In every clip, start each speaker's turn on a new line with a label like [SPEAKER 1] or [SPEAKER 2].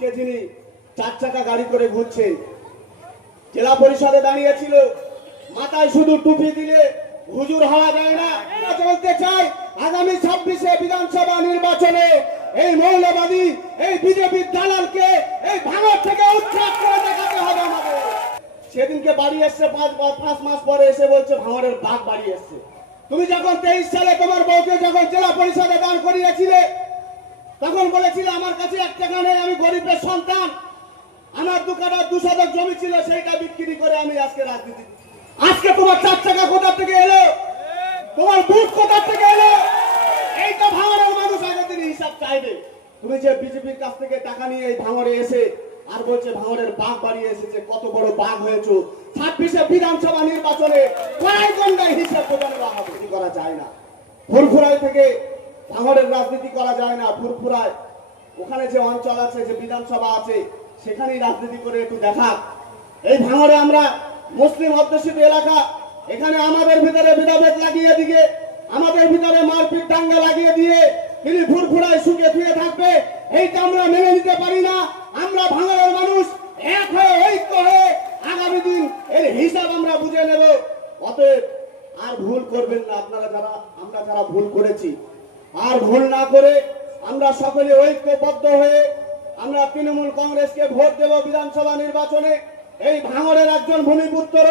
[SPEAKER 1] আজকে যিনি চার চাকা গাড়ি করে ঘুরছেন, জেলা পরিষদে দাঁড়িয়েছিল, মাথায় শুধু টুপি দিলে হুজুর হওয়া যায় না বলতে চাই আগামী ছাব্বিশে বিধানসভা নির্বাচনে এই মৌলবাদী, এই বিজেপির দালালকে এই ভাঙর থেকে উচ্ছেদ করে দেখাতে হবে আমাদের। সেদিনকে বাড়ি এসছে পাঁচ- পাঁচ মাস পরে এসে বলছে ভাঙরের বাঘ বাড়ি এসছে। তুমি যখন তেইশ সালে তোমার বউকে যখন জেলা পরিষদে দান করিয়েছিলে তখন বলেছিল, আমার কাছে এক টাকা নেই, আমি গরিবের সন্তান। আমার দু কাটা দু শতক জমি ছিল, সেইটা বিক্রি করে আমি আজকে রাজনীতি আজকে তোমার চার টাকা কোথার থেকে এলো? তোমার বুট কোথা থেকে এলো? এইটা ভাঙড়ের মানুষ আগের দিন হিসাব চাইবে। তুমি যে বিজেপির কাছ থেকে টাকা নিয়ে এই ভাঙড়ে এসে আর বলছে ভাঙড়ের বাঘ বাড়িয়ে এসেছে, কত বড় বাঘ হয়েছে। ছাব্বিশে বিধানসভা নির্বাচনে কয়েক ঘন্টায় হিসাব প্রদান করা হবে করা যায় না? ফুরফুরাই থেকে ভাঙড়ের রাজনীতি করা যায় না, ফুরফুরায়। ওখানে যে অঞ্চল আছে, যে বিধানসভা আছে, সেখানেই রাজনীতি করে একটু দেখা এই ভাঙড়ে আমরা মুসলিম অধ্যুষিত এলাকা, এখানে আমাদের ভিতরে ভেদাভেদ লাগিয়ে দিয়ে, আমাদের ভিতরে মারপিট দাঙ্গা লাগিয়ে দিয়ে, তিনি ফুরফুরায় সুখে ফিরে থাকবে, এইটা আমরা মেনে নিতে পারি না। আমরা ভাঙড়ের মানুষ, এক হয়ে, ঐক্য হয়ে আগামী দিন এর হিসাব আমরা বুঝে নেব। অতএব আর ভুল করবেন না, আপনারা যারা আমরা যারা ভুল করেছি আর ভুল না করে আমরা সকলে ঐক্যবদ্ধ হয়ে আমরা তৃণমূল কংগ্রেসকে ভোট দেব বিধানসভা নির্বাচনে। এই ভাঙড়ের একজন ভূমিপুত্র,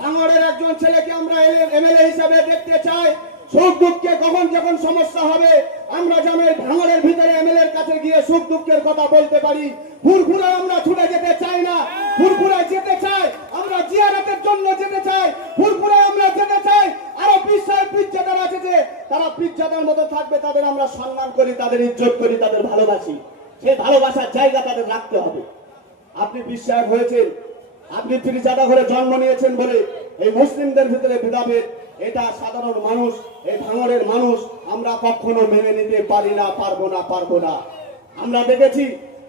[SPEAKER 1] ভাঙড়ের একজন ছেলেকে আমরা এমএলএ হিসাবে দেখতে চাই। সুখ দুঃখে কখন যখন সমস্যা হবে, আমরা যেন এই ভাঙড়ের ভিতরে এমএলএর কাছে গিয়ে সুখ দুঃখের কথা বলতে পারি। ফুরফুরায় আমরা ছুটে যেতে চাই না ফুরফুরায় যেতে চাই আমরা জিয়ারতের জন্য যেতে চাই ফুরফুরায় আমরা যেতে চাই আরও বিশ্বাস পিজ্জাদার আছে যে তারা পিজ্জাদার মতো থাকবে, তাদের আমরা সম্মান করি, তাদের ইজ্জত করি, তাদের ভালোবাসি। সেই ভালোবাসার জায়গা তাদের রাখতে হবে। আপনি বিশ্বাস হয়েছেন, আপনি পিরিজাদা ঘরে জন্ম নিয়েছেন বলে এই মুসলিমদের ভিতরে ভেদাভেদ, এটা সাধারণ মানুষ, এই ভাঙড়ের মানুষ আমরা কখনো মেনে নিতে পারি না, পারব না পারব না। আমরা দেখেছি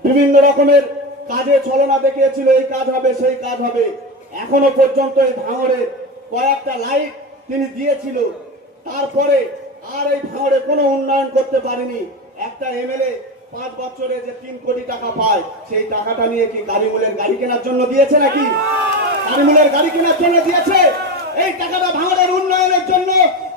[SPEAKER 1] বিভিন্ন রকমের কাজে ছলনা দেখিয়েছিল, এই কাজ হবে, সেই কাজ হবে। এখনও পর্যন্ত এই ভাঙড়ে কয়েকটা লাইট তিনি দিয়েছিল। তারপরে আর এই শহরে কোনো উন্নয়ন করতে পারিনি। একটা এমএলএ পাঁচ বছরে যে তিন কোটি টাকা পায়, সেই টাকাটা নিয়ে কি গাড়িমূলের গাড়ি কেনার জন্য দিয়েছে নাকি? গাড়িমূলের গাড়ি কেনার জন্য দিয়েছে? এই টাকাটা ভাঙড়ের উন্নয়নের জন্য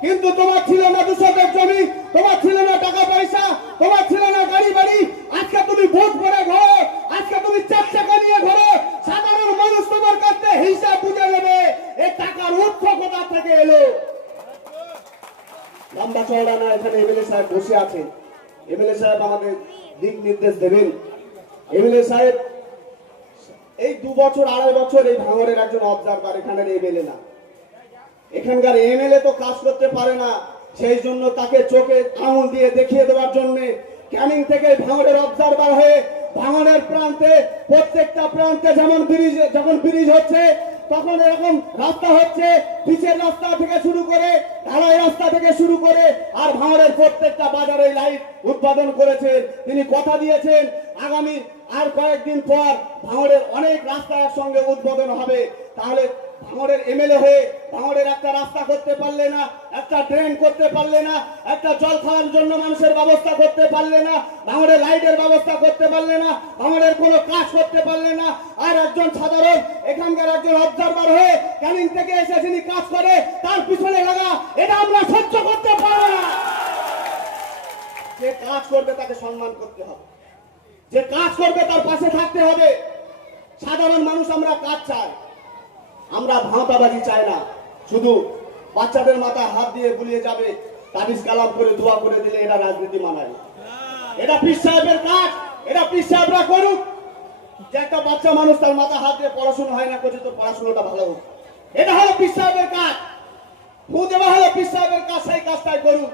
[SPEAKER 1] কিন্তু তোমার ছিল না দুশোটের জমি তোমার ছিল না টাকা পয়সা তোমার ছিল না গাড়ি বাড়ি আজকে তুমি ভোট করে ঘরো আজকে তুমি চার চাকা নিয়ে ঘরো সাধারণ মানুষ তোমার কাছে হিসাব বুঝে নেবে এই টাকার উৎস কোথা থেকে এলো লম্বা চওড়া এখানে এমএলএ সাহেব বসে আছেন। এমএলএ সাহেব আমাদের দিক নির্দেশ দেবেন। এমএলএ সাহেব, এই দু বছর, আড়াই বছর এই ভাঙরের একজন অবজারভার এখানের এমএলএ না। এখানকার এমএলএ তো কাজ করতে পারে না, সেই জন্য তাকে চোখে আঙুল দিয়ে দেখিয়ে দেওয়ার জন্য ক্যানিং থেকে ভাঙড়ের অবজারভার হয়ে ভাঙড়ের প্রান্তে, প্রত্যেকটা প্রান্তে যেমন ব্রিজ, যখন ব্রিজ হচ্ছে তখন এরকম রাস্তা হচ্ছে পিচের রাস্তা থেকে শুরু করে, ঢালাই রাস্তা থেকে শুরু করে, আর ভাঙড়ের প্রত্যেকটা বাজারে লাইট উৎপাদন করেছেন। তিনি কথা দিয়েছেন, আগামী আর কয়েকদিন পর ভাঙড়ের অনেক রাস্তা সঙ্গে উদ্বোধন হবে। তাহলে ভাঙড়ের এমএলএ হয়ে ভাঙড়ের একটা রাস্তা করতে পারলে না, একটা ড্রেন করতে পারলে না, একটা জল খাওয়ার জন্য মানুষের ব্যবস্থা করতে পারলে না ভাঙড়ের লাইটের ব্যবস্থা করতে পারলে না ভাঙড়ের কোনো কাজ করতে পারলে না। আর একজন সাধারণ, এখানকার একজন অবজারভার হয়ে ক্যানিং থেকে এসে যিনি কাজ করে, তার পিছনে লাগা, এটা আমরা সহ্য করতে পারব না। যে কাজ করবে তাকে সম্মান করতে হবে। যে কাজ করবে তার পাশে থাকতে হবে। সাধারণ মানুষ আমরা কাজ চাই। আমরা ভাঁতাবাজি চাই না। শুধু বাচ্চাদের মাথায় হাত দিয়ে বুলিয়ে যাবে, তাবিজ কালাম করে দোয়া করে দিলে এটা রাজনীতি মানায়। এটা পীর সাহেবের কাজ, এটা পীর সাহেবরা করুক। যে একটা বাচ্চা মানুষ তার মাথা হাত দিয়ে পড়াশোনা হয় না, করছে তো পড়াশোনাটা ভালো হোক। এটা হলো পীর সাহেবের কাজ। ফু দেওয়া হলো পীর সাহেবের কাজ, সেই কাজটাই করুক।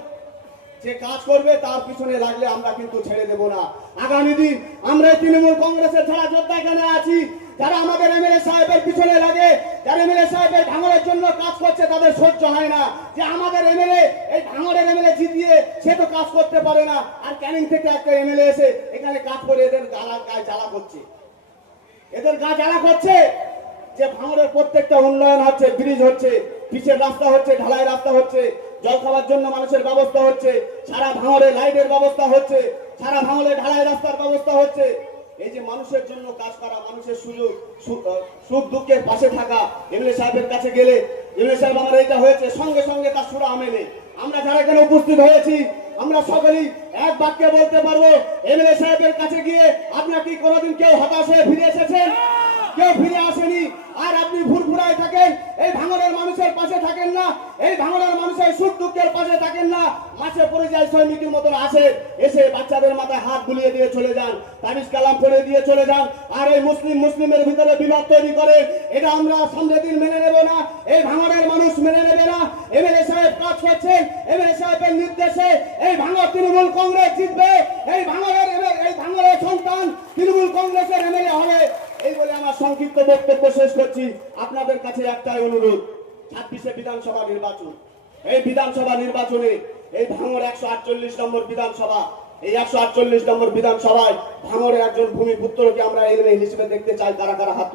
[SPEAKER 1] যে কাজ করবে তার পিছনে লাগলে আমরা কিন্তু ছেড়ে দেব না। আগামী দিন আমরা তৃণমূল কংগ্রেসের ছাড়া যোদ্ধা এখানে আছি। যারা আমাদের এমএলএ সাহেবের পিছনে লাগে, যারা এমএলএ সাহেবের ভাঙড়ের জন্য কাজ করছে, তাদের সহ্য হয় না। যে আমাদের এমএলএ, এই ভাঙড়ের এমএলএ জিতিয়ে সে তো কাজ করতে পারে না। আর ক্যানিং থেকে একটা এমএলএ এসে এখানে কাজ করে এদের গালা গায়ে জ্বালা করছে। এদের গা জ্বালা করছে যে ভাঙড়ের প্রত্যেকটা উন্নয়ন হচ্ছে, ব্রিজ হচ্ছে, পিচের রাস্তা হচ্ছে, ঢালাই রাস্তা হচ্ছে, জল খাওয়ার জন্য মানুষের ব্যবস্থা হচ্ছে, সারা ভাঙড়ে লাইটের ব্যবস্থা হচ্ছে, সারা ভাঙড়ে ঢালাই রাস্তার ব্যবস্থা হচ্ছে। এই যে মানুষের জন্য কাজ করা মানুষের সুযোগ সুখ দুঃখের পাশে থাকা এমএলএ সাহেবের কাছে গেলে এমএলএ সাহেব আমার এটা হয়েছে সঙ্গে সঙ্গে তার সুরা নেই। আমরা যারা এখানে উপস্থিত হয়েছি আমরা সকলেই এক বাক্যে বলতে পারব এমএলএ সাহেবের কাছে গিয়ে আপনার কি কোনোদিন কেউ হতাশ হয়ে ফিরে এসেছেন কেউ ফিরে আসেনি আর আপনি ফুরফুরায় থাকেন এই ভাঙনের মানুষের পাশে থাকেন না, এই ভাঙনের মানুষের সুখ দুঃখের পাশে থাকেন না। মাছে পড়ে যায় সৈনিকের মতন আসে, এসে বাচ্চাদের মাথায় হাত বুলিয়ে দিয়ে চলে যান, তাবিজ কালাম পড়ে দিয়ে চলে যান। আর এই মুসলিম, মুসলিমের ভিতরে বিবাদ তৈরি করে, এটা আমরা সামনের দিন মেনে নেব না, এই ভাঙনের মানুষ মেনে নেবে না। এমএলএ সাহেব কাজ করছেন, এমএলএ সাহেবের নির্দেশে এই ভাঙর তৃণমূল কংগ্রেস জিতবে, এই ভাঙরের এই ভাঙরের সন্তান তৃণমূল কংগ্রেসের এমএলএ হবে। এই বলে আমার সংক্ষিপ্ত বক্তব্য শেষ করছি। আপনাদের কাছে একটাই অনুরোধ ছাব্বিশে বিধানসভা নির্বাচন। এই বিধানসভা নির্বাচনে এই ভাঙর একশো আটচল্লিশ নম্বর বিধানসভা, এই একশো আটচল্লিশ নম্বর বিধানসভায় ভাঙরের একজন ভূমিপুত্রকে আমরা এলএ হিসেবে দেখতে চাই তারা কারা হাত